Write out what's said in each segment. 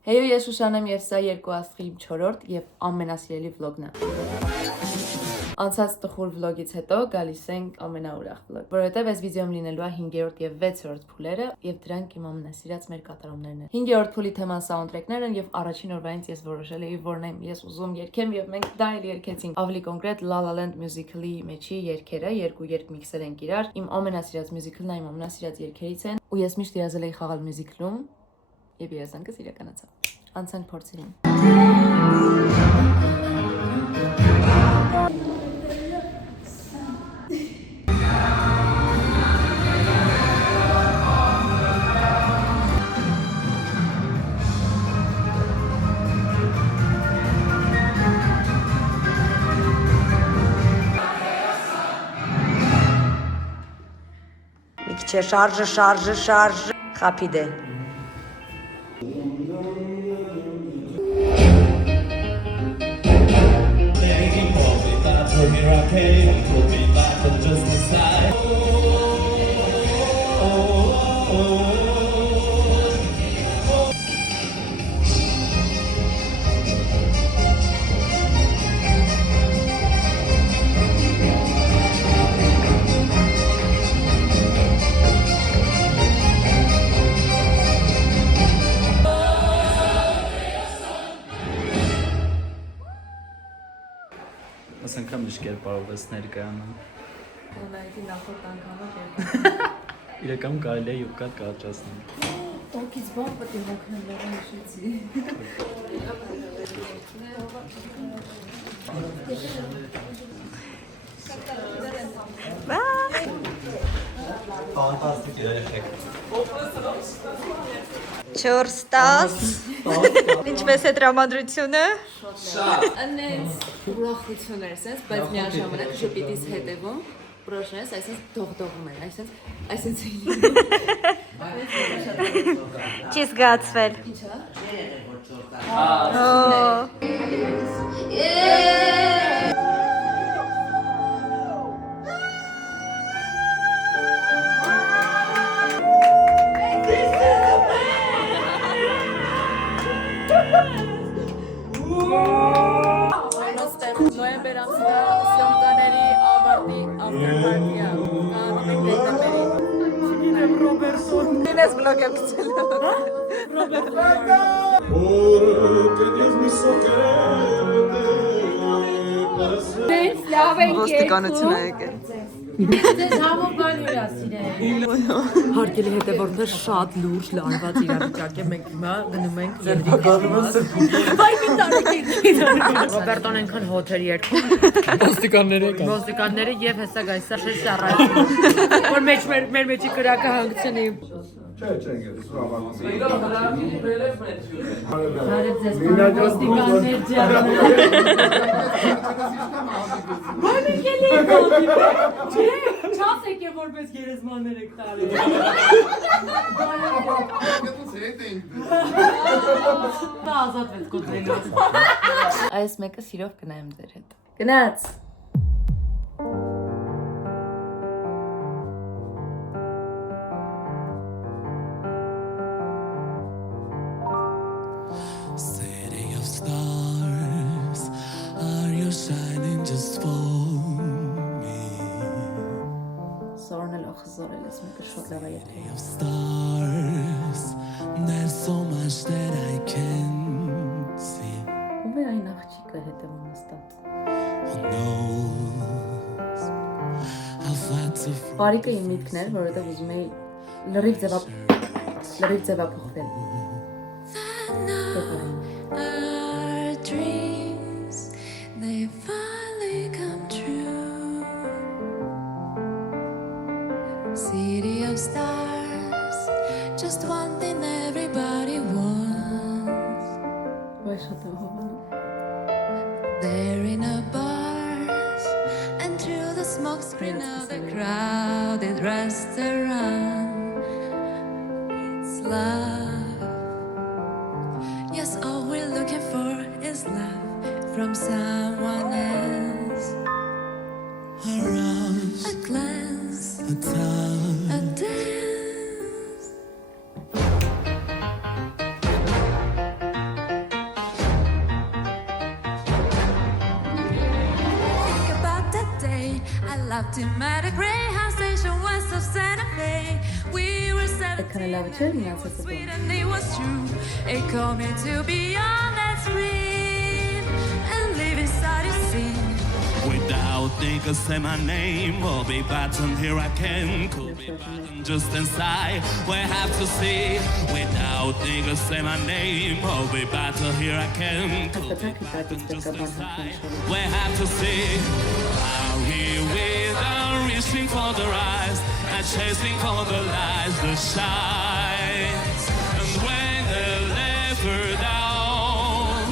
Հետո ես Շուշանեմ եւ սա երկու աստղի 4-րդ եւ ամենասիրելի վլոգն է։ Անցած տխուր վլոգից հետո գալիս ենք ամենաուրախ վլոգ, որովհետեւ այս վիդեոում լինելու է 5-րդ եւ 6-րդ փուլերը եւ դրանք իմ ամենասիրած մեր կատարումներն են։ 5-րդ փուլի թեման սաունդթրեքներն են եւ առաջին օրվանից ես որոշել էի, որն եմ ես ուզում երգեմ եւ մենք դա էլ երգեցինք։ Ավելի կոնկրետ La La Land musical-ի մեջի երգերը, երկու երգ միքսել ենք իրար։ Իմ ամենասիրած musical-ն է, իմ ամենասիրած երգերից են ու ես միշտ երազել էի խաղալ musical-ում եւ երազանքս իրականացավ։ Անցանք փորձերին։ Չէ, շարժը, խափի դե։ Անգամ ինչ կերպարով ես ներկայանում։ Ունայքի նախորդ անգամը Իրականում կարելի է յուկատ կարճացնել։ Տոկից բան պետք է հոգնել լավը նշեցի։ Ֆանտաստիկ երեխեք։ 4-10 Ինչպես է տրամադրությունը։ Անենց ուրախություններ sense, բայց միաժամանակ ժպիտից հետևում պրոշնես, այսինքն դողդողում են, այսինքն Չի զգացվել։ Ինչա։ Նոյեմբեր ամսվա Սյոմկաների ավարտի ավտոպարտիա։ Անում ենք դեկտեմբերին։ Չգիտեմ Ռոբերտոն։ Ինես վլոգ եմ գցել։ Մենք լավ ենք Ոստիկանություն է եկել։ Ձեզ համով բան հյուրասիրել։ Հարկելի հետևորդներ շատ լուրջ լարված իրավիճակ է, մենք հիմա գնում ենք Երևան։ Վայ մի տարեկին։ Ռոբերտոն այնքան հոթեր երկում։ Ոստիկանները եւ հեսա գայսա շես սառայում։ Որ մեր մեջի կրակը հանգցնի։ Չէ, սուրավակում։ Հարև ձեզ ոստիկաններ ջան։ Բայց եկել եք գոտի։ Չէ, չաս եկե որպես գերեզմաններ եք տարել։ Դա ազատվեց կոտրելով։ Այս մեկը սիրով կնայեմ ձեր հետ։ Գնաց։ Սորնել ախզորել ես մեկը շոտ լավ է երկել։ Ով է այն աղջիկը հետևում նստած։ Բարիկը իմ միտքն էր, որովհետև ուզում էի լրիվ ձևափոխվել։ City of stars, just one thing everybody wants. Վայ շատ եմ հավանում։ They're in a bars, and through the smoke screen of the crowded restaurant, it's love. Yes, all we're looking for is love from someone else. A glance, a touch, a dance. automatic Greyhound station west of Santa Fe. We were 17 Այդքան էլ լավ չէ, մնացածը sweet բան։ and it was true. It called me to be on that screen and live inside a scene. Without thinking, say my name. Oh, be bottom, here I can. Could be bottom just inside. We have to see. Without thinking, say my name. Oh, be bottom, here I can. Could be bottom just inside. We have to see. Are we without reaching for the rise and chasing for the lies that shine? And when the lever down,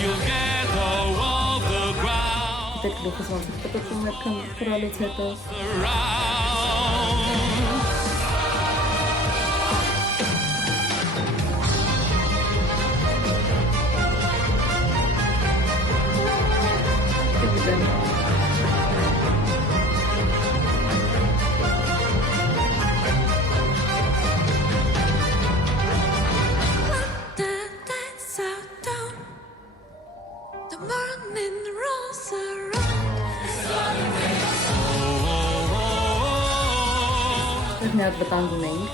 you'll get all the ground. Դեք լուխս ոնց է պտտում այդքան խրալուց հետո։ Գիտեմ։ Dance out down. The morning rolls around. Մենք մի հատ վտանգ ունեինք,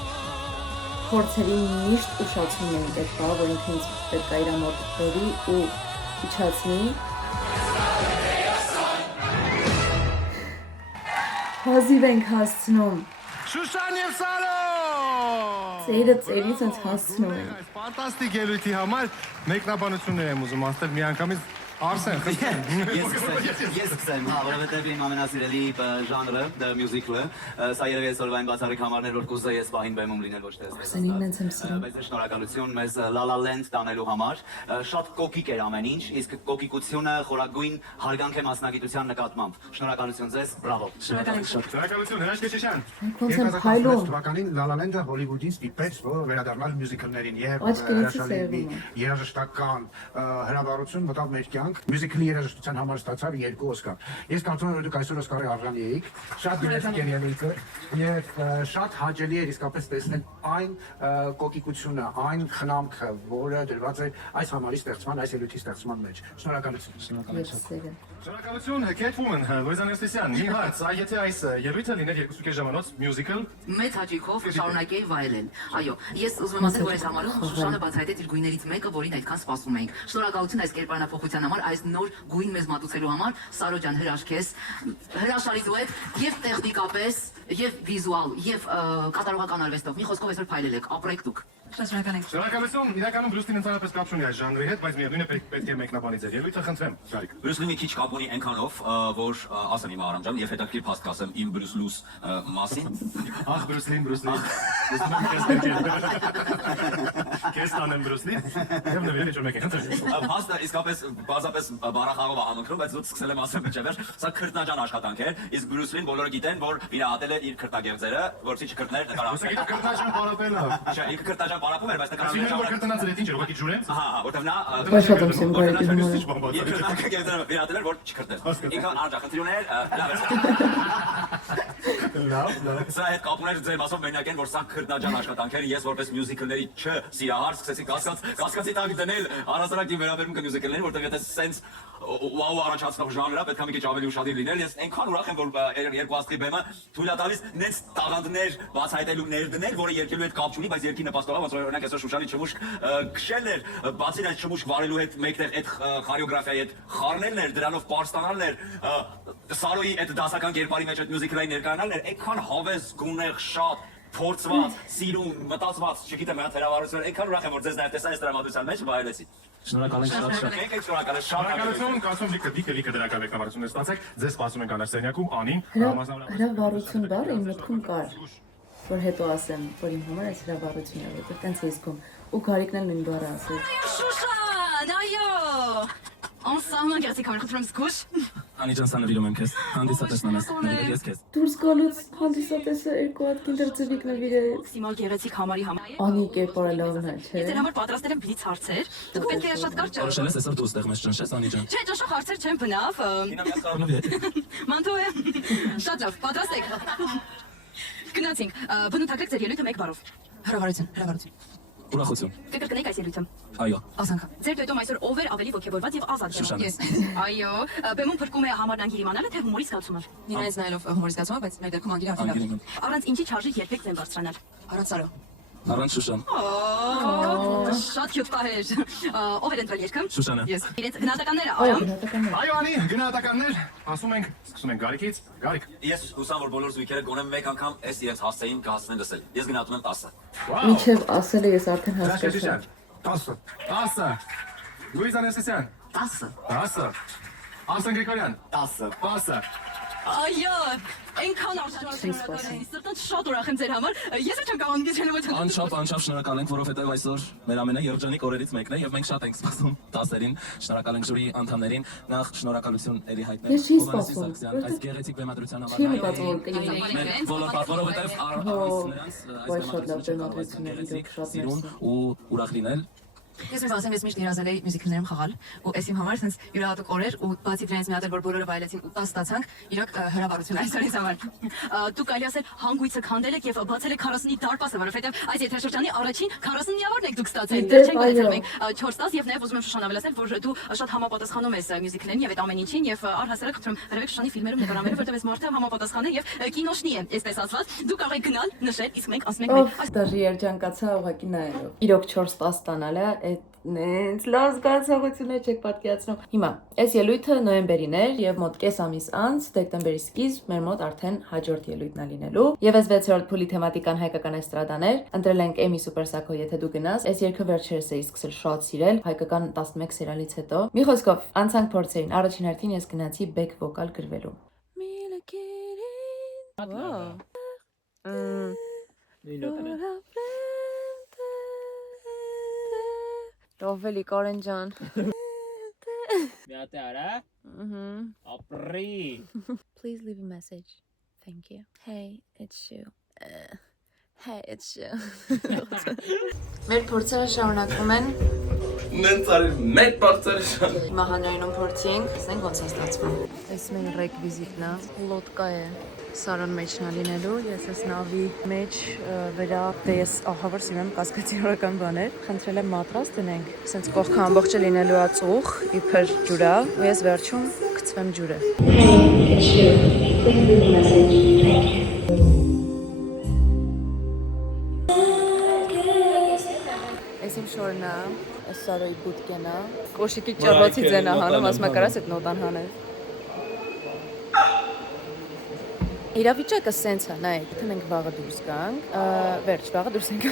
փորձերի միշտ ուշացնում էինք այդ բա, որ ինքը ինձ պետք է իր մոտ բերի ու իջացնի։ Հազիվ ենք հասցնում, Շուշան եւ Սարո։ ծերը ծերից ենք հասցնում ենք։ Այս ֆանտաստիկ ելույթի համար մեկնաբանություններ եմ ուզում ասել միանգամից Արսեն, Ես սկսեմ, հա, որովհետև իմ ամենասիրելի ժանրը, մյուզիկլը, սա երևի այսօրվա այն բացառիկ համարներ, որ կուզեի ես պահին բեմում լինել ոչ թե Արսենին նենց եմ սիրում։ Բայց շնորհակալություն մեզ La La Land տանելու համար, շատ կոկիկ էր ամեն ինչ, իսկ կոկիկությունը խորագույն հարգանք է մասնագիտության նկատմամբ։ Շնորհակալություն ձեզ, բրավո։ շնորհակալություն, Հրաշք Քեչեչյան։ Ոնց եմ փայլում։ Թվականին La La Land-ը Հոլիվուդին ստիպեց վերադառնալ մյուզիկլներին եւ Աչքերից սերվում է։ երաժշտական հրավառություն մտավ մեր կյանք։ Մյուզիկլի երաժշտության համար ստացավ 2 Օսկար։ Ես կարծում եմ, որ դուք այսօր Օսկարի արժանի էիք։ Շատ գեղեցիկ էր ելույթը եւ շատ հաճելի էր իսկապես տեսնել այն կոկիկությունը, այն խնամքը, որը դրված է այս համարի ստեղծման, այս ելույթի ստեղծման մեջ։ Շնորհակալություն։ Եվ սերը։ Շնորհակալություն Catwoman, Լոյզա Ներսիսյան։ Իմ հարց, եթե այս ելույթը լիներ 2.5 ժամանոց մյուզիկլ, մեծ հաճույքով շարունակեի վայելել։ Այո, ես ուզում եմ ասել, որ այս համարում Շուշանը բացահայտեց իր գույներից մեկը, որին այդքան սպասում էինք։ Շնորհակալություն այս կերպարանափոխության համար, այս նոր գույն մեզ մատուցելու համար։ Սարո ջան, հրաշք ես։ Հրաշալի դուետ եւ տեխնիկապես, եւ վիզուալ, եւ կատարողական արվեստով։ Մի խոսքով այսօր փայլել եք, ապրեք դուք։ շնորհակալություն, իրականում Բրուստին ընդհանրապես կապ չունի այս ժանրի հետ, բայց միևնույն է պետք է մեկնաբանի ձեր ելույթը, խնդրեմ։ Շարիկ։ Բրուս Լի մի քիչ կապ ունի այնքանով, որ ասեմ իմ Արամ ջան, եւ հետաքրքիր փաստ կասեմ իմ Բրուս Լուս մասին։ Ախ Բրուս Լի։ Քեզ տանեմ Բրուս Լի։ Եվ նվիրել ինչ-որ մեկ է, խնդրեմ։ Փաստը իսկապես բազապես բարախաղով անընկնում, բայց դուք սկսել եմ ասել մեջևեր, սա քրտնաջան աշխատանք է, իսկ Բրուս Լին բոլորը գիտեն, որ վիրահատել է իր քրտագեղձերը, որի չքրտներ նկարահանել։ Քրտնաջան պարապելա։ Չէ, ինքը քրտնաջան պարապում էր, բայց Ասում եմ, որ քրտնած էր, ինչ էր, ուղղակի ջուրեմ։ Հա, որտեվ նա Ոչ շատ եմ սիրում գորետի հումորը։ քրտագեղձերը վիրահատել էր, որ չքրտեր։ Ինքը անջախնդիր ուներ, լավ։ Սա հետ կապ ուներ ձեր մասով մենակ են, որ սա քրտնաջան աշխատանք էր, ես որպես մյուզիկլների չսիրահար սկսեցի կասկածի տակ դնել առասարակ իմ վերաբերմունքը մյուզիկլներին, որտեղ եթե սենց վաու առաջացնող ժանրա պետք է մի քիչ ավելի ուշադիր լինել։ Ես այնքան ուրախ եմ, որ երկու աստղի բեմը թույլ է տալիս նենց տաղանդներ բացահայտելու ներդնել, որը երկելու հետ կապ չունի, բայց երկի նպաստողը, ոնց որ օրինակ այսօր Շուշանի չմուշկ քշելն էր, բացի այդ չմուշկ վարելու հետ մեկտեղ այդ խորեոգրաֆիայի հետ խառնելն էր, դրանով պարզ ստանալն էր, Սարոյի այդ դասական կերպարի մեջ այդ մյուզիկլային ներկայանալն էր, այնքան հավես, գունեղ, շատ փորձված, սիրուն, մտածված, չգիտեմ, այդ հրավառությունը, այնքան ուրախ եմ, որ ձեզ նաև տեսա այս դրամատուրգիան մեջ վայելեցի։ Շնորհակալություն, կասում լիքը դրական մեկնաբանություններ ստացեք, ձեզ սպասում ենք անարսենյակում, Անին, Հրավառություն բառը իմ մտքում կար, որ հետո ասեմ, որ իմ համար այս հրավառությունն է, որտեղ տենց է զգում, ու Գարիկն էլ նույն բառը ասեց։ Շուշան, այո։ Անսահման գեղեցիկ համար խնդրում զգուշ։ Անի ջան, սա նվիրում եմ քեզ։ Հանդիսատեսն ես, նվիրել ես քեզ։ Դուրս գալուց հանդիսատեսը երկու հատ կինդեր ծվիկ նվիրեց։ Մաքսիմալ գեղեցիկ համարի համար։ Անի կերպարը լավն է, չէ։ Ես համար պատրաստել եմ բլից հարցեր։ Դուք պետք է շատ կարճ Որոշել ես այսօր դու ստեղ մեզ ճնշես, Անի ջան։ Չէ, ճաշախ հարցեր չեմ բնավ։ Մանթո է։ Շատ լավ, պատրաստ եք։ Գնացինք, բնութագրեք ձեր ելույթը մեկ բառով։ Հրավառություն։ Ուրախություն։ Կկրկնեք այս ելույթը։ Այո։ Ասանք։ Ձեր դեպքում այսօր ով էր ավելի ոգևորված եւ ազատ Շուշանը։ Ես։ Այո, բեմում փրկում է համարնան գիրիմանալը թե հումորի զգացումը։ Նայած նայելով հումորի զգացումը, բայց մեր դեպքում անգիր Անգիրին։ Առանց ինչի չարժի երբեք ձեն բարձրանալ։ Առանց Սարո։ Առանց Շուշան։ Շատ քյութ պահեր։ Ով էր ընտրել երգը։ Շուշանը։ Ես։ Իրենց գնահատականները արամ։ Այո, անի, գնահատականներ։ Ասում ենք, սկսում ենք Գարիկից։ Գարիկ։ Ես հուսամ, որ բոլոր զույգերը գոնե մեկ անգամ այս իրենց հասցեին կհասնեն լսել։ Ես գնահատում եմ 10։ Ինչև ասել է ես արդեն հասկացա։ Հրաշքեշյան։ 10։ 10։ Լուիզ Անեսիսյան։ 10։ 10։ Արսեն Գրիգորյան։ 10։ 10։ Այո, այնքան արժանացել եմ, սրտանց շատ ուրախ եմ ձեր համար։ Ես էլ չեմ կարող գիտել ոչ։ Անչափ շնորհակալ ենք, որովհետև այսօր մեր ամենաերջանիկ օրերից մեկն է եւ մենք շատ ենք սպասում 10-երին։ Շնորհակալ ենք ժյուրի անդամներին։ Նախ շնորհակալություն էլի հայտնել Ես չի Հովհաննես սպասում, Իսահակյան այս գեղեցիկ բեմադրության Չի համար։ մտածում որ կլինի։ Մեր բոլոր որովհետև նրանց Ոչ շատ լավ բեմադրություն էր, իրոք շատ սիրուն մերսի։ ու ուրախ լինել։ Ես մեզ ասեմ, ես միշտ երազել էի մյուզիկլներում խաղալ, ու այս իմ համար sense յուրահատուկ օր էր, ու բացի դրանից մի հատ էլ որ բոլորը վայելեցին ու 10 ստացանք, իրոք հրավառություն այսօր ինձ համար։ Դու կարելի ասել հանգույցը քանդել եք եւ բացել եք 40-ի դարպասը, որովհետեւ այս եթերաշրջանի առաջին 40-միավորն եք դուք ստացել։ Դեռ չենք ունեցել մենք 4-10 եւ նաեւ ուզում եմ Շուշան ավելացնել, որ դու շատ համապատասխանում ես մյուզիկլերին եւ այդ ամեն ինչին եւ առհասարակ խնդրում հրավեք Շուշանի ֆիլմերում նկարահանելու, որովհետեւ այս մարդը համապատասխան է եւ կինոշնի է, այսպես ասված։ Դու կարող եք գնալ, նշել, իսկ մենք ասում ենք Ով դաժի երջանկացա ուղղակի նայելով։ Իրոք 4-10 տանալը այդ նենց լավ զգացողություններ չեք պատկերացնում։ Հիմա, այս ելույթը նոյեմբերին էր եւ մոտ կես ամիս անց, դեկտեմբերի սկիզբ, մեր մոտ արդեն հաջորդ ելույթն է լինելու։ Եվ այս 6-րդ փուլի թեմատիկան հայկական էստրադաներ, ընտրել ենք Էմի Սուպերսակո, եթե դու գնաս։ Այս երգը վերջերս էի սկսել շատ սիրել, հայկական 11 սերիալից հետո։ Մի խոսքով, անցանք փորձերին։ Առաջին հերթին ես գնացի բեք վոկալ գրվելու։ Դովելի Կարեն ջան։ Միատե արա։ Ապրի։ Please leave a message. Thank you. Hey, it's you. Hey, it's you. Մեր փորձերը շարունակվում են։ Նենց արի մեկ բարձր։ Հիմա հանրայինում փորձենք, ասենք ոնց է ստացվում։ Այս մեր ռեկվիզիտն է, լոդկա է։ Սարոն մեջն է լինելու, ես ես նավի մեջ վրա, դե ես ահավոր սիրում եմ կասկածիորական բաներ, խնդրել եմ մատրաս դնենք, սենց կողքը ամբողջը լինելու է ծուխ, իբր ջուրա, ու ես վերջում գցվեմ ջուրը։ Այս իմ շորն է, այս Սարոյի բուտկեն է, կոշիկի ճռլոցի ձեն է հանում, ասում է կարաս էդ նոտան հանել։ Իրավիճակը սենց է, նայեք, թե մենք վաղը դուրս գանք, վերջ, վաղը դուրս ենք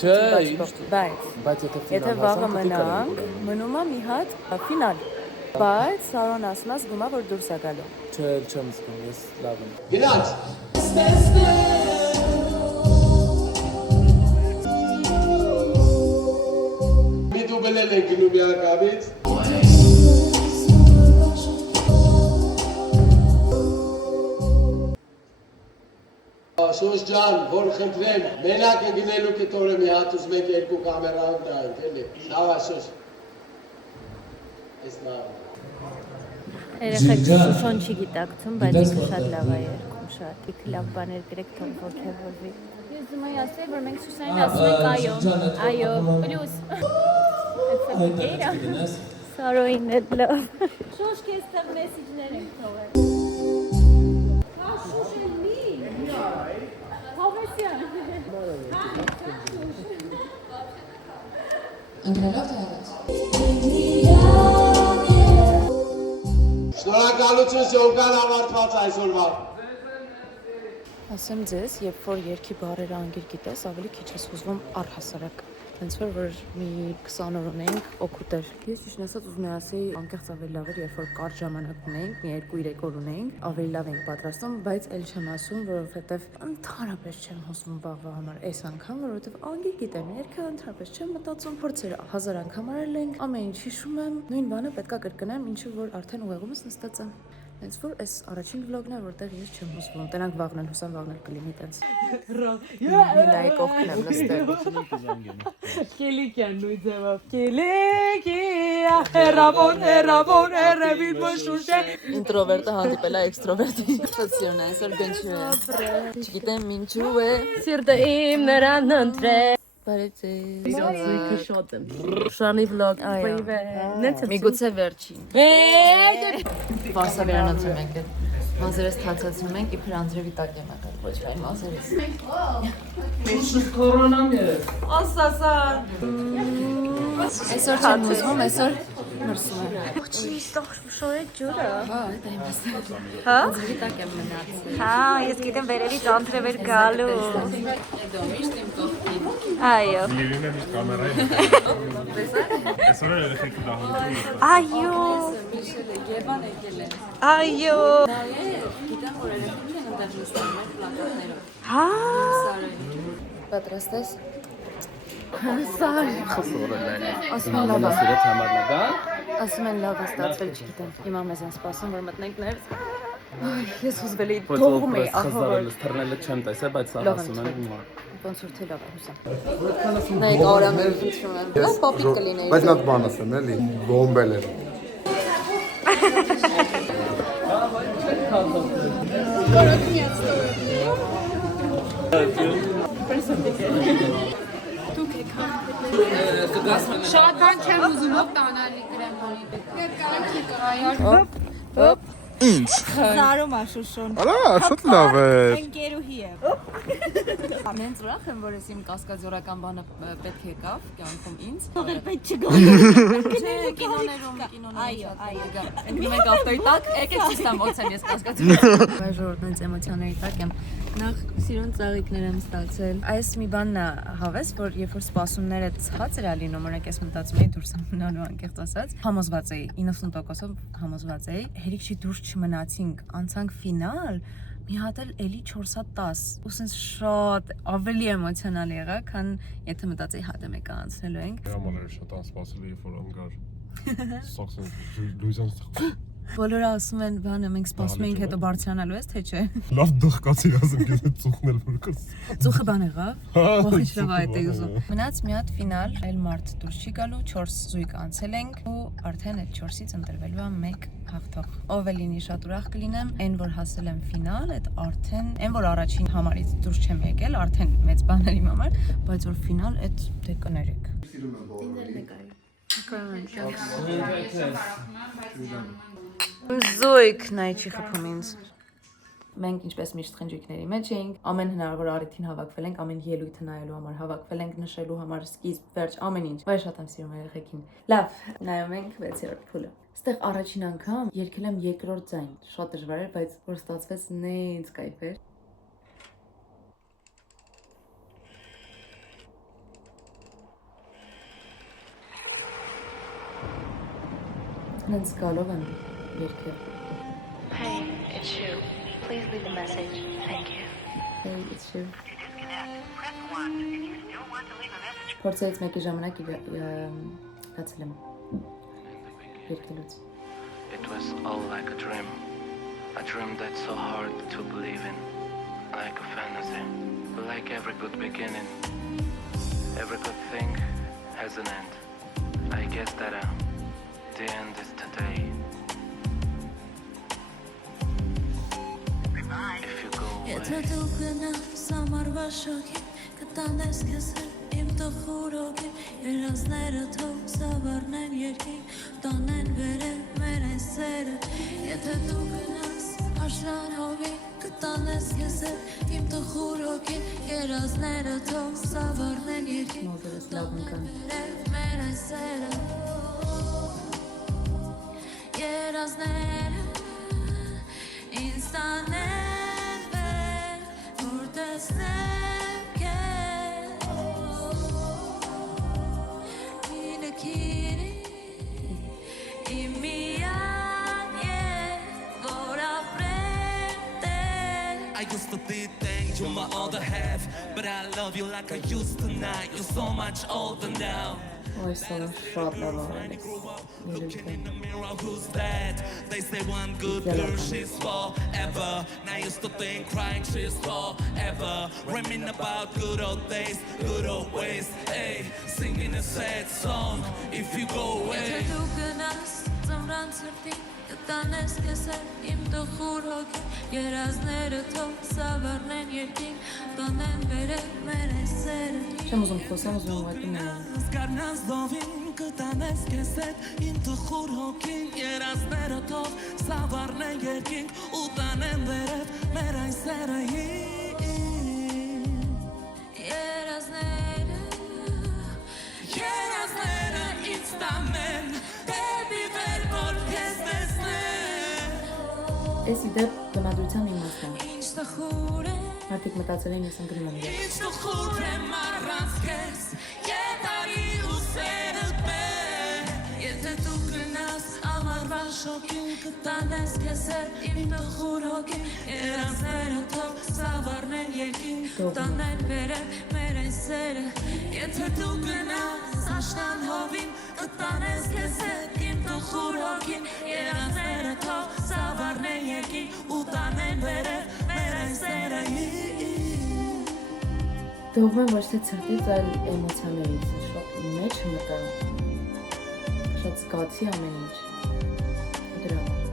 գալիս, բայց եթե վաղը մնանք, մնում է մի հատ ֆինալ, բայց Սարոն ասում է զգում է, որ դուրս է գալու։ Չէ, չեմ զգում, ես լավ եմ։ Գնաց։ Մի դու բնել ենք գնում միակավից։ Շուշ ջան, որ խնդրեմ, մենակ է գնելու կտորը մի հատ ուզում եք երկու կամերայով դայինք, էլի։ Լավ է, Շուշ։ Ես լավ։ Երեխեք Շուշոն չի գիտակցում, բայց ինքը շատ լավ է երգում, շատ։ Ինքը լավ բաներ գրեք, թող ոգևորվի։ Ես ուզում եմ ասել, որ մենք Շուշանին ասում ենք այո, պլյուս։ Սարոյին էլ լավ։ Շուշ, քեզ տեղ մեսիջներ ենք թողել։ Շնորհակալություն Սյոկան ավարտված այսօրվա։ Ասեմ ձեզ, երբ որ երգի բառերը անգիր գիտես, ավելի քիչ ես հուզվում առհասարակ։ Հենց որ մի 20 օր ունենք, օգուտ էր։ Ես ճիշտ ասած ուզում եմ ասեի, անկեղծ ավելի լավ էր, երբ որ կարճ ժամանակ ունենք, մի 2-3 օր ունենք, ավելի լավ ենք պատրաստում, բայց էլ չեմ ասում, որովհետև ընդհանրապես չեմ հուզվում վաղվա համար այս անգամ, որովհետև անգիր գիտեմ, երգը ընդհանրապես չեմ մտածում, փորձերը 1000 անգամ արել ենք, ամեն ինչ հիշում եմ, նույն բանը պետքա կրկնեմ, ինչը որ արդեն ուղեղումս նստած է։ Հենց որ այս առաջին վլոգն է, որտեղ ես չեմ հուզվում։ Տենանք վաղն են, հուսամ վաղն էլ կլինի տենց։ Նայ կողքն եմ նստել։ Կելիկյան նույն ձևով։ Կելիկիա, հերավոն, երևին մշուշե։ Ինտրովերտը հանդիպել է էքստրովերտին։ Շատ սիրուն է, այսօր գնչու է։ Չգիտեմ ինչու է։ Սիրտը իմ նրան ընտրե։ Զույգը շատ եմ։ Շանի վլոգ, այո։ Միգուցե վերջին։ Վարսավերանացում ենք այդ մազերս թացացնում ենք, իբր անձրևի տակ եմ ակատ, ոչ վայ մազերս։ Միշտ կորոնամ ես։ Ասասան։ Այսօր չեմ ուզում, այսօր մրսում եմ։ Չի սոխշոյ ջուրը։ Հա, դա իմ ասել։ Հա։ Անձրևի տակ եմ մնացել։ Հա, ես գիտեմ վերևից անձրևեր գալու։ Դո միշտ իմ կողքին։ Այո։ Երևի միշտ կամերայի։ Այսօր էլ եղեք դահում։ Այո։ Եվան եկել է։ Այո։ Գիտեմ, որ երեխեքն են ընդեղ նստում են պլակատներով։ Հա։ Պատրաստ ես։ Ասում են լավ է։ Ասում են լավ է ստացվել, չգիտեմ։ Հիմա մեզ են սպասում, որ մտնենք ներս։ Ես ուզվել էի թողում էի, ահավոր։ Թռնելը չեմ տեսել, բայց սա ասում եմ հիմա։ Ոնց որ թե լավ է հուսամ։ Նայեք օրամեր խնդրում եմ։ Լավ պապիկ կլինեի։ Բայց նա բան ասեմ, էլի, բոմբել էր։ Շատ բան չեմ ուզում տանալի գրեմ Հոպ։ Ինչ։ Զարում աշուշոն։ Արա, շատ լավ է։ Ընկերուհի է։ Ամենից ուրախ եմ, որ ես իմ կասկածորական բանը պետք եկավ կյանքում ինձ։ Թողել պետք չգա։ Չէ, կինոներում Այո, այո։ Ընկնում ենք ավտոյի տակ, եկեք ցույց ոնց եմ ես կասկածորական։ Բաժորն ինձ էմոցիաների տակ եմ։ Նախ սիրուն ծաղիկներ եմ ստացել։ Այս մի բանն է հավես, որ երբ որ սպասումները ցածր է լինում, օրինակ ես մտածում էի դուրս մնալու անկեղծ ասած, համոզված էի, 90%-ով համոզված էի, հերիք չի դուրս չմնացինք, անցանք ֆինալ, մի հատ էլի 4 հատ 10, ու սենց շատ ավելի էմոցիոնալ եղա, քան եթե մտածեի հատ մեկը անցնելու ենք։ Համար էր շատ անսպասելի, երբ որ անգար։ Սոքսեն լույզան Բոլորը ասում են, բանը մենք սպասում էինք հետո բարձրանալու ես, թե չէ։ լավ դղկացի ասեմ, ես ծուխն էլ որ կս։ Ծուխը բան եղավ։ Ողջ լավ այդ է ուզում։ Մնաց մի հատ ֆինալ, այլ մարդ դուրս չի գալու, 4 զույգ անցել ենք ու արդեն այդ 4-ից ընտրվելու է 1 հաղթող։ Ով է լինի շատ ուրախ կլինեմ, այն որ հասել եմ ֆինալ, այդ արդեն, այն որ առաջին համարից դուրս չեմ եկել, արդեն մեծ բաներ իմ համար, բայց որ ֆինալ այդ դե կներեք։ Զույգ նայ չի խփում ինձ։ Մենք ինչպես միշտ խնջույքների մեջ էինք, ամեն հնարավոր առիթին հավաքվել ենք, ամեն ելույթը նայելու համար հավաքվել ենք, նշելու համար սկիզբ, վերջ, ամեն ինչ։ Վայ շատ եմ սիրում երեխեքին։ Լավ, նայում ենք 6-րդ փուլը։ Այստեղ առաջին անգամ երգել եմ երկրորդ ձայն։ Շատ դժվար էր, բայց որ ստացվեց նենց կայֆ էր։ Նենց գալով եմ երկել։ Hey, it's you. Please leave a message. Thank you. Hey, it's you. Փորձերից մեկի ժամանակ լացել եմ երկելուց։ It was all like a dream that's so hard to believe in, like a fantasy, like every good beginning, every good thing has an end. I guess that the end is today. If you go away. I used to think you're my other half, but I love you like I used to not. You're so much older now. Ой, սա շատ լավ է։ Looking in the mirror, who's that? They say one good girl, she's forever. Now used to think crying, she's forever. Reminiscing about good old days, good old ways. Hey, singing a sad song. If you go away. կտանես քեզ իմ տխուր հոգի երազները թող սավառնեն երկին տանեն վերև մեր այս սերը Չեմ ուզում խոսեմ, ուզում եմ ուղղակի մնալ Զգարնաս դովին կտանես քեզ իմ տխուր հոգին երազները թող սավառնեն երկին ու տանեն վերև մեր այս սերը Երազները ինձ տանեն դեպի վեր որ քեզ տեսնեն Էս իդեպ բնադրության իմաստն է Ինչ տխուր է Մարդիկ մտածել են ես ընկնում եմ Ինչ տխուր եմ առանց քեզ Եթարի ու սերդ մեր Եթե դու գնաս ամառվա շոգին կտանես քեզ իմ տխուր հոգի երազները թող սավառնեն երկին տանեն վերև մեր այս սերը Եթե դու գնաս աշնան հովին կտանես քեզ իմ տխուր հոգի երազները թող սավառնեն երկին ու տանեն վերև մեր այս սերը Դողում եմ ոչ թե ցրտից, այլ էմոցիաներից շատ մեջ մտա Շատ զգացի ամեն ինչ Դրա համար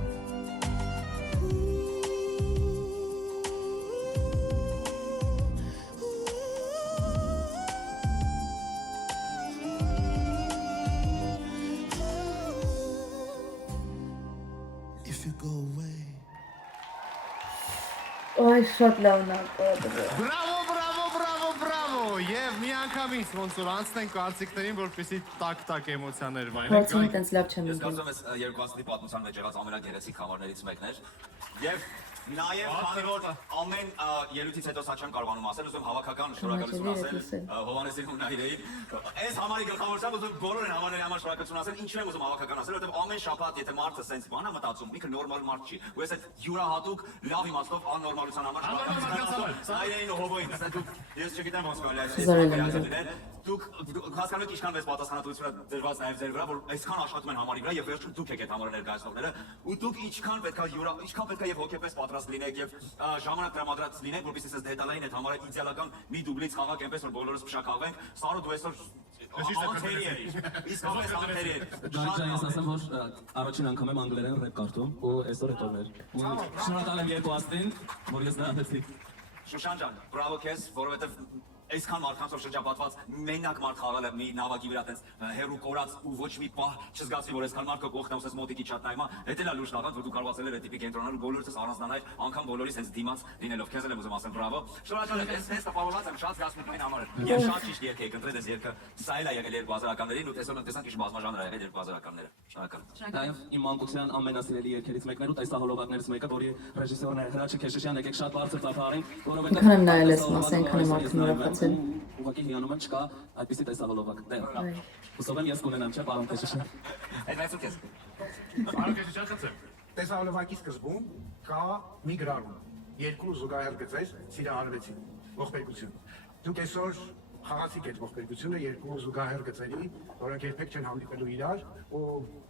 Այ շատ լավն է Եվ մի անգամից ոնց որ անցնենք կարծիքներին, որպեսզի տակ էմոցիաներ Փորձում եմ տենց լավ չեմ Ես կարծում եմ երկու ասնի պատմության մեջ եղած ամենագեղեցիկ խաղարներից մեկն էր Եվ նաև քանի որ ամեն ելույթից հետո սա չեմ կարողանում ասել, ուզում հավաքական շնորհակալություն ասել Հովհաննեսին ու Նայիրեին Այս համարի գլխավորությամբ ուզում բոլորն են համարների համար շնորհակալություն ասել, ինչու եմ ուզում հավաքական ասել, որովհետև ամեն շաբաթ եթե մարդը սենց բան է մտածում, ինքը նորմալ մարդ չի, ու ես այդ յուրահատուկ լավ իմաստով աննորմալության համար Նայիրեին ու Հովոյին, ես չգիտեմ ոնց կարելի է Դուք հասկանում եք ինչքան մեծ պատասխանատվություն է դրված նաև ձեր վրա, որ այսքան աշխատում են համարի վրա եւ վերջում դուք եք այդ համարը ներկայացնողները ու դուք ինչքան պետք է եւ հոգեպես պատրաստ լինեք եւ ժամանակ տրամադրած լինեք, որպեսզի ցես դետալային այդ համարը իդեալական մի դուբլից խաղաք այնպես որ բոլորս փշակավենք, Սարո դու այսօր անթերի ես, իսկապես անթերի ես Գանջա ես ասեմ, որ առաջին անգամ եմ անգլերեն ռեպ կարդում ու այսօր հետո էր Շնորհակալ եմ երկու աստին, որ ես դրացի Շուշան ջան, բրավո քեզ, որովհետեւ այսքան մարդկանցով շրջապատված մենակ մարդ խաղալ է մի նավակի վրա տես հերու կորած ու ոչ մի պահ չզգացվի որ այսքան մարդը կողքն ուսես մոտիկի չատ նայմա դա էլ է լուրջ նախանց որ դու կարողացել ես այդ տիպի կենտրոնալ բոլորս առանձնանալ անգամ բոլորիս հենց դիմաց լինելով քեզ էլ եմ ուզում ասեմ բրավո շնորհակալ եմ ես տպավորված եմ շատ զգացմունքային համար եւ շատ ճիշտ երգ եք ընտրել ես երգը սա էլ է եղել 2000-ականներին ու տեսնում եմ տեսանք ինչ բազմաժանր է եղել 2000-ականները շնորհակալ Նաև իմ մանկության ամենասիրելի երգերից մեկն էր ու տեսահոլովակներից մեկը որի ռեժիսորն է Հրաչյա Քեշիշյանն եկեք շատ բարձր ծափարին որովհետեւ Քան եմ նայել ես մասը այնքան եմ արդեն ուրախացել Ուղղակի հիանում եմ չկա այդպիսի տեսահոլովակ դեռ Հուսով եմ ես կունենամ չէ պարոն Քեշիշյան Այդ այսու քեզ Պարոն Քեշիշյան խնդրեմ Տեսահոլովակի սկզբում կա մի գրառում երկու զուգահեռ գծեր սիրահարվեցին ողբերգություն Դուք այսօր խաղացիք այդ ողբերգությունը երկու զուգահեռ գծերի, որոնք երբեք չեն հանդիպելու իրար, ու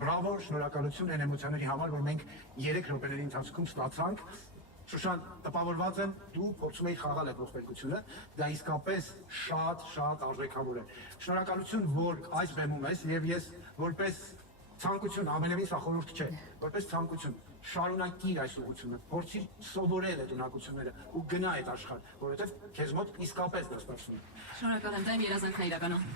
բրավո, շնորհակալություն այն էմոցիաների համար, որ մենք 3 րոպեների ընթացքում ստացանք։ Շուշան, տպավորված եմ, դու փորձում էի խաղալ այդ ողբերգությունը, դա իսկապես շատ արժեքավոր է։ Շնորհակալություն, որ այս բեմում ես, եւ ես որպես ցանկություն, ամենևին սա խորհուրդ չէ, որպես ցանկություն շարունակիր այս ուղղությունը, փորձիր սովորել այդ ունակությունները ու գնա այդ աշխարհ, որովհետև քեզ մոտ իսկապես դա ստացվում է։ Շնորհակալ եմ, դա իմ երազանքն է իրականում։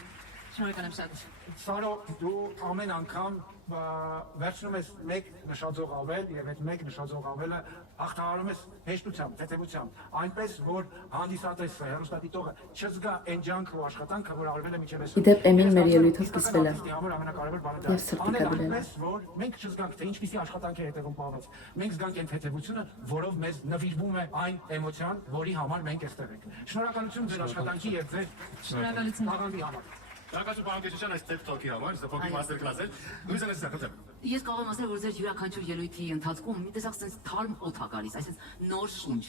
Շնորհակալ եմ շատ։ Սարո, դու ամեն անգամ վերցնում ես մեկ նշաձող ավել եւ այդ մեկ նշաձող ավելը հաղթահարում ես հեշտությամբ, թեթևությամբ, այնպես որ հանդիսատեսը, հեռուստադիտողը չզգա այն ջանքը ու աշխատանքը, որ արվել է միջև այսօր։ Իդեպ Էմին մեր ելույթով սկսվել է։ Ամենակարևոր բանը դա է։ Այնպես որ մենք չզգանք, թե ինչպիսի աշխատանք է հետևում պահված։ Մենք զգանք այն թեթևությունը, որով մեզ նվիրվում է այն էմոցիան, որի համար մենք այստեղ ենք։ Շնորհակալություն ձեր աշխատանքի եւ ձեր Շնորհակալություն տաղանդի համար։ Շնորհակալություն պարոն Քեշիշյան այս TED Talk-ի համար, սա փոքրիկ մաստեր կլաս էր։ Լուիզա Նեսիա, խնդրեմ։ Ես կարող եմ ասել, որ ձեր յուրաքանչյուր ելույթի ընթացքում մի տեսակ sense թարմ օդ է գալիս, այսինքն նոր շունչ։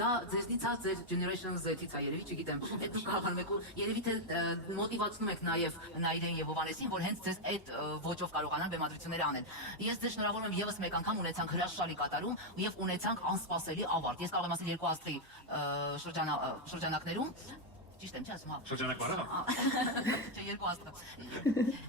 Դա ձեզնից է, ձեր Generation Z-ից է, երևի չգիտեմ, այդ դուք կարողանում եք ու երևի թե մոտիվացնում եք նաև Նայիրեին եւ Հովհաննեսին, որ հենց ձեզ այդ ոճով կարողանան բեմադրությունները անել։ Ես ձեզ շնորհավորում եմ եւս մեկ անգամ ունեցանք հրաշալի կատարում եւ ունեցանք անսպասելի ավարտ։ Ես կարող եմ ասել երկու աստղի շրջանակներում Ճիշտ եմ ասում։ Շրջանակ բարա։ Չէ, երկու աստղ։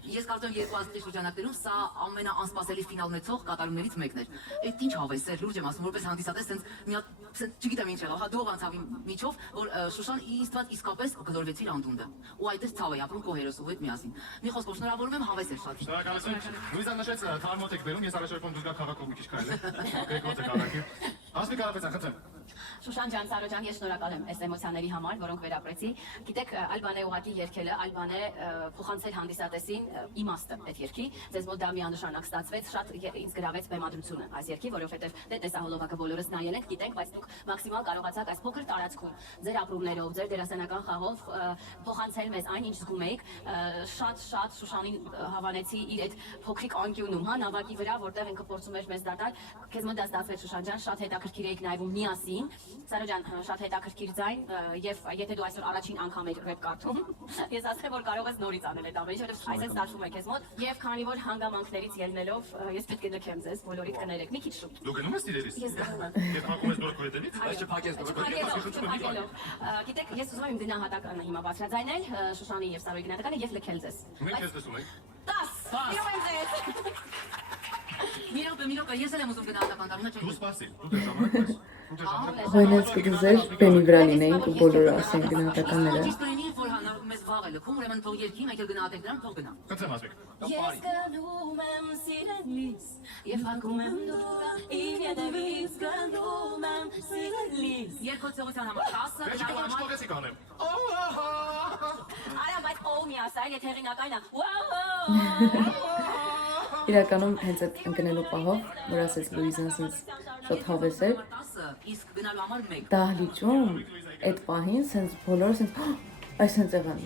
Ես կարծում եմ երկու աստղի շրջանակներում սա ամենաանսպասելի ֆինալ ունեցող կատարումներից մեկն էր։ Այդ ինչ հավես էր, լուրջ եմ ասում, որպես հանդիսատես sense մի հատ չգիտեմ ինչ եղավ, հա դող անցավ միջով, որ Շուշան ինձ իսկապես գլորվեցի անդունդը։ Ու այդպես ցավ է ապրում քո հերոսու հետ միասին։ Մի խոսքով շնորհավորում եմ, հավես էր շատ։ Շնորհակալություն։ Լուիզան նշեց թարմոտ եք բերում, ես առաջարկում դուք գաք քաղաքով մի քիչ քայլել։ Եկեք քաղաքի։ Ասմիկ Արապետյան, խնդրեմ։ Շուշան ջան, Սարո ջան, ես շնորհակալ եմ այս էմոցիաների համար, որոնք վերապրեցի։ Գիտեք, այլ բան է ուղղակի երգելը, այլ բան է փոխանցել հանդիսատեսին իմաստը այդ երգի։ Ձեզ մոտ դա միանշանակ ստացվեց, շատ ինձ գրավեց բեմադրությունը այս երգի, որովհետև դե տեսահոլովակը բոլորս նայել ենք, գիտենք, բայց դուք մաքսիմալ կարողացաք այս փոքր տարածքում ձեր ապրումներով, ձեր դերասանական խաղով փոխանցել մեզ այն, ինչ զգում եք։ Շատ Շուշանին հավանեցի իր այդ փոքրիկ անկյունում, հա, նավակի վրա, որտեղ ինքը փորձում էր մեզ դատալ։ Քեզ մոտ դա ստացվեց, Շուշան ջան, շատ հետաքրքիր էիք նայվում միասին։ Սարո ջան, շատ հետաքրքիր ձայն, եւ եթե դու այսօր առաջին անգամ ես ռեպ կարդում, ես ասեմ, որ կարող ես նորից անել այդ ամենը, որովհետեւ այսպես դաշվում է քեզ մոտ, եւ քանի որ հանգամանքներից ելնելով, ես պետք է լքեմ ձեզ, բոլորիդ կներեք, մի քիչ շուտ։ Դու գնում ես իրերից։ Ես գնում եմ։ Ես ակում ես դուրս կուտելից։ Այս չփակես Չփակելով։ Գիտեք, ես ուզում եմ գնահատականը հիմա բարձրաձայնել Շուշանի եւ Սարոյի գնահատականը եւ լքել ձեզ։ Մենք ես լսում ենք։ 10։ Իրոք ձեզ։ Մի րոպե, ես էլ եմ ուզում գնահատական տալ, Դու սպասի, դու ժամանակ ես։ Ղոյնած կդզեր բեմի վրան ինեինք ու բոլորը ասեն գնահատականները։ Ճիշտ բրենի, որ հանարում ես վաղ է լքում, ուրեմն թող երկի, մեկ էլ գնահատեք դրան, թող գնա։ Խնդրեմ ասեք։ Ես գնում եմ սիրելիս, եւ հանգում եմ դուրա, իր ետևից գնում եմ սիրելիս։ Երկոցողության համար 10, Ես գնալու համար չկողեցի կանեմ։ Արա, բայց ով մի ասա, եթե հեղինակայնա։ Իրականում հենց այդ ընկնելու պահով, որ ասեց Լուիզան սենց շատ հավես էր, 10, իսկ գնալու համար 1։ դահլիճում այդ պահին սենց բոլորը սենց այս հենց եղան,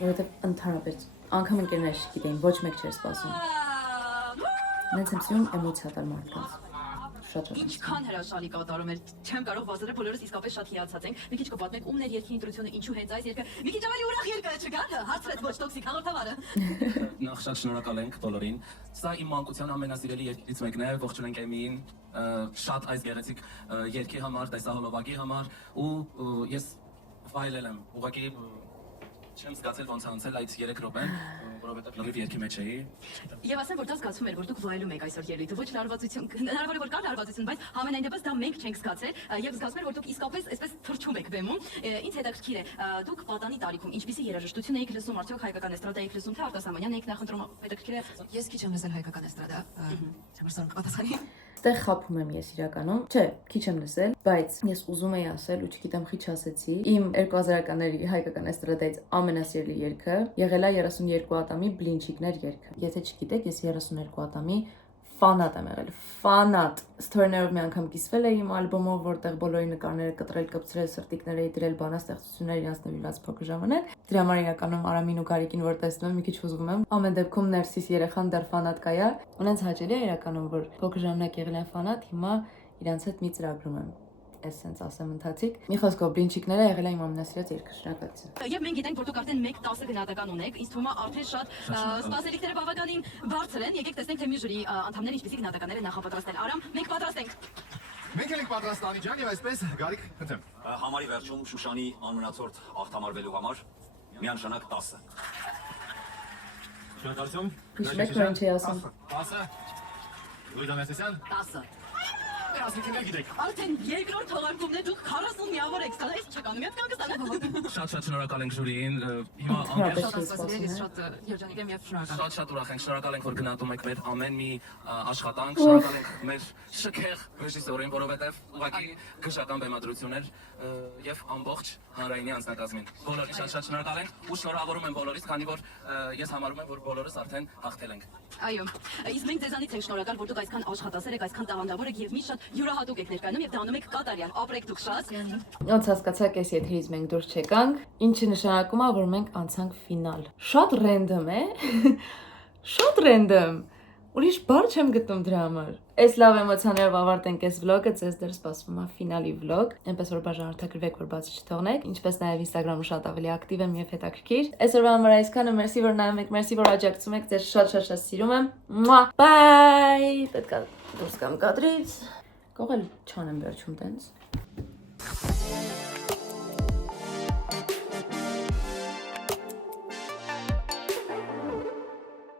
որովհետև ընդհանրապես անգամ ընկերներ չգիտեին, ոչ մեկ չէր սպասում։ Նենց եմ սիրում էմոցիա տալ մարդկանց։ Շատ Ինչքան հրաշալի կատարում էր, չեմ կարող բացատրել, բոլորս իսկապես շատ հիացած ենք։ Մի քիչ կպատմեք ումն էր երկի ինտրությունը, ինչու հենց այս երկը։ Մի քիչ ավելի ուրախ երկը չգա՞, հարցրեց ոչ տոքսիկ հաղորդավարը։ Նախ շատ շնորհակալ ենք բոլորին։ Սա իմ մանկության ամենասիրելի երկից մեկն է, ողջունենք Էմիին, շատ այս գեղեցիկ երկի համար, տեսահոլովակի համար ու ես վայելել եմ։ Ուղղակի չեմ զգացել ոնց անցել այդ 3 րոպեն, որովհետև լրիվ երկի մեջ էի։ Եվ ասեմ, որ դա զգացում էր, որ դուք վայելում եք այսօր ելույթը, ոչ լարվածություն, հնարավոր է որ կար լարվածություն, բայց համենայն դեպս դա մենք չենք զգացել եւ զգացում էր, որ դուք իսկապես այսպես թրջում եք բեմում։ Ինձ հետաքրքիր է, դուք պատանի տարիքում ինչպիսի երաժշտություն էիք լսում, արդյոք հայկական էստրադա էիք լսում, թե արտասահմանյան էիք նախընտրում, հետաքրքիր է։ Ես քիչ եմ լսել հայկական էստրադա, չեմ սարք պատասխանի։ Ստեղ խափում եմ ես իրականում, չէ, քիչ եմ լսել, բայց ես ուզում էի ասել ու չգիտեմ քիչ ասեցի, իմ 2000-ականների հայկական էստրադայից ամենասիրելի երգը եղել է 32 ատամի Բլինչիկներ երգը։ Եթե չգիտեք, ես 32 ատամի ֆանատ եմ եղել, ֆանատ։ Սթորներով մի անգամ կիսվել էի իմ ալբոմով, որտեղ բոլորի նկարները կտրել, կպցրել, սրտիկներ էի դրել, բանաստեղծություններ իրանց նվիրված փոքր ժամանակ։ Դրա համար իրականում Արամին ու Գարիկին որ տեսնում եմ, մի քիչ հուզվում եմ։ Ամեն դեպքում Ներսիս երեխան դեռ ֆանատ կայա։ Ունենց հաճելի է իրականում, որ փոքր ժամանակ եղել են ֆանատ, հիմա իրանց հետ մի ծրագրում եմ։ Ես սենց ասեմ ընթացիկ։ Մի խոսքով Բլինչիկները եղել է իմ ամենասիրած երգը, շնորհակալություն։ Եվ մենք գիտենք, որ դուք արդեն 1-10 գնահատական ունեք, ինձ թվում է արդեն շատ սպասելիքները բավականին բարձր են։ Եկեք տեսնենք, թե մի ժյուրի անդամները ինչպիսի գնահատականներ են նախապատրաստել։ Արամ, մենք պատրաստ ենք։ Մենք ենք պատրաստ Անի ջան եւ այսպես Գարիկ, խնդրեմ։ Համարի վերջում Շուշանի անմնացորդ աղթամարվելու համար միանշանակ 10։ Շնորհակալություն։ Հիշում եք, որ ինչ էի ասում։ 10։ Լուիզա Մեսսյան։ 10։ Ասիկիներ գիտեք։ Արդեն երկրորդ թողարկումն է, դուք 40 միավոր եք ստանալ, այս չկանում եք կանգստանալ։ Շատ շնորհակալ ենք ժյուրիին, հիմա Շատ երջանիկ եմ եւ շնորհակալ։ շատ ուրախ ենք, շնորհակալ ենք, որ գնահատում եք մեր ամեն մի աշխատանք, շնորհակալ ենք մեր շքեղ ռեժիսորին, որովհետև ուղղակի գժական բեմադրություն էր եւ ամբողջ հանրայինի անձնակազմին։ Բոլորին շատ շնորհակալ ենք ու շնորհավորում եմ բոլորիս, քանի որ ես համարում եմ, որ բոլորս արդեն հաղթել ենք։ Այո, իսկ մենք ձեզանից ենք շնորհակալ, որ դուք այսքան աշխատասեր եք, այսքան տաղանդավոր եք եւ մի շատ յուրահատուկ եք ներկայանում եւ դա անում եք կատարյալ, ապրեք դուք շատ։ Ոնց հասկացաք, այս եթերից մենք դուրս չեկանք, ինչը նշանակում է, որ մենք անցանք ֆինալ։ Շատ ռենդոմ է։ Շատ ռենդոմ։ Ուրիշ բառ չեմ գտնում դրա համար։ Այս լավ էմոցիաներով ավարտենք այս վլոգը, ձեզ դեռ սպասվում է ֆինալի վլոգ, այնպես որ բաժանորդագրվեք, որ բացի չթողնեք, ինչպես նաև Instagram-ում շատ ավելի ակտիվ եմ եւ հետաքրքիր։ Այսօրվա համար այսքանը, մերսի որ նայում եք, մերսի որ աջակցում եք, ձեզ շատ սիրում եմ։ Bye։ Պետք է դուրս գամ կադրից։ Կողել չանեմ վերջում տենց։